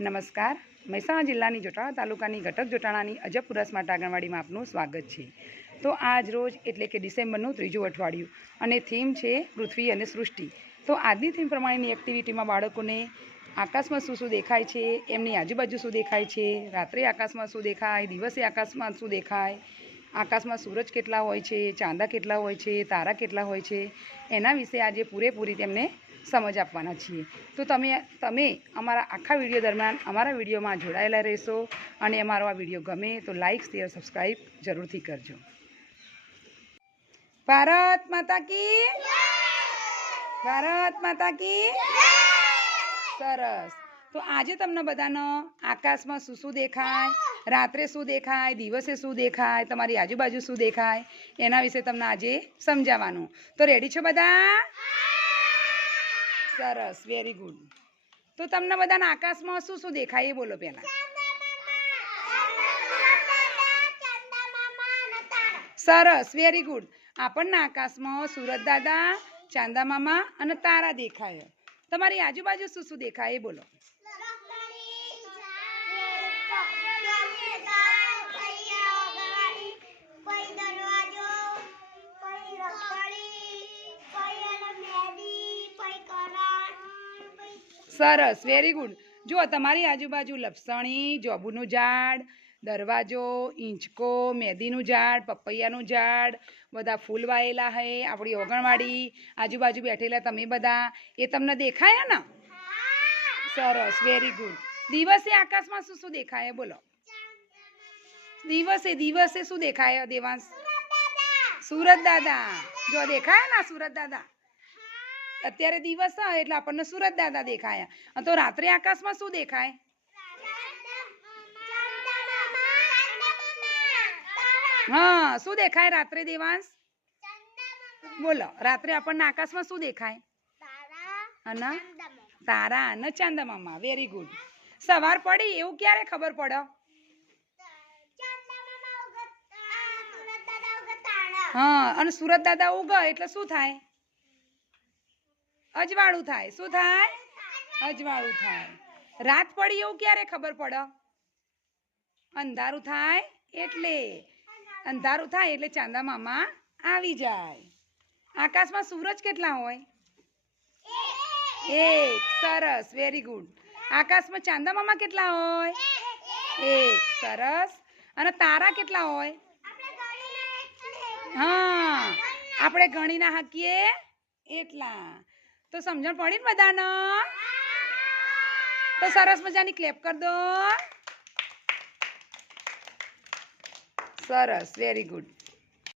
નમસ્કાર. મહેસાણા જિલ્લાની જોટાણા તાલુકાની ઘટક જોટાણાની અજબપુરા સ્માર્ટ આંગણવાડીમાં આપનું સ્વાગત છે. તો આજ રોજ એટલે કે ડિસેમ્બરનું ત્રીજું અઠવાડિયું અને થીમ છે પૃથ્વી અને સૃષ્ટિ. તો આજની થીમ પ્રમાણેની એક્ટિવિટીમાં બાળકોને આકાશમાં શું શું દેખાય છે, એમની આજુબાજુ શું દેખાય છે, રાત્રે આકાશમાં શું દેખાય, દિવસે આકાશમાં શું દેખાય, આકાશમાં સૂરજ કેટલા હોય છે, ચાંદા કેટલા હોય છે, તારા કેટલા હોય છે, એના વિશે આજે પૂરેપૂરી તેમને સમજ આપવાના છીએ. તો તમે તમે અમારા આખા વીડિયો દરમિયાન અમારા વિડીયોમાં જોડાયેલા રહેશો અને અમારો આ વીડિયો ગમે તો લાઇક શેર, સબસ્ક્રાઈબ જરૂરથી કરજો. ભારત માતા કી ભારત માતા કી સરસ. તો આજે તમને બધાનો આકાશમાં શું શું દેખાય, રાત્રે શું દેખાય, દિવસે શું દેખાય, તમારી આજુબાજુ શું દેખાય, એના વિશે તમને આજે સમજાવવાનું. તો રેડી છો બધા? સરસ વેરી ગુડ તો તમને બધાના આકાશમાં શું શું દેખાય એ બોલો પહેલાં. સરસ વેરી ગુડ આપણને આકાશમાં સુરત દાદા, ચાંદા મામા અને તારા દેખાય. તમારી આજુબાજુ શું શું દેખાય એ બોલો. સરસ વેરી ગુડ જુઓ તમારી આજુબાજુ લપસણી જોબુનું ઝાડ દરવાજો ઈંચકો મેદીનું ઝાડ પપૈયાનું ઝાડ બધા ફૂલ વાયેલા હે આપણી ઓગણવાડી આજુબાજુ બેઠેલા તમે બધા. એ તમને દેખાયા ને? સરસ વેરી ગુડ દિવસે આકાશમાં શું શું દેખાય? બોલો. દિવસે દિવસે શું દેખાય દેવાંશ? સુરત દાદા. જો દેખાયા ના સુરત દાદા? અત્યારે દિવસ હોય એટલે આપણને સુરત દાદા દેખાયા. તો રાત્રે આકાશમાં શું દેખાય? હા, શું દેખાય રાત્રે દેવાંશ? બોલો, રાત્રે આપણને આકાશમાં શું દેખાય? અને તારા અને ચાંદામામા વેરી ગુડ સવાર પડી, એવું ક્યારે ખબર પડે? હા, અને સુરત દાદા ઉગ, એટલે શું થાય? અજવાળું થાય. શું થાય? અજવાળું થાય. રાત પડી એવું ક્યારે ખબર પડે? અંધારું થાય એટલે. અંધારું થાય એટલે ચાંદા મામા આવી જાય. આકાશમાં સૂરજ કેટલા હોય? એક. સરસ. વેરી ગુડ આકાશમાં ચાંદા મામા કેટલા હોય? એક. સરસ. અને તારા કેટલા હોય? હા. આપણે ગણીના હકીએ. એટલા. તો સમજણ પડી ને બધાને? તો સરસ મજાની ક્લેપ કર દો. સરસ વેરી ગુડ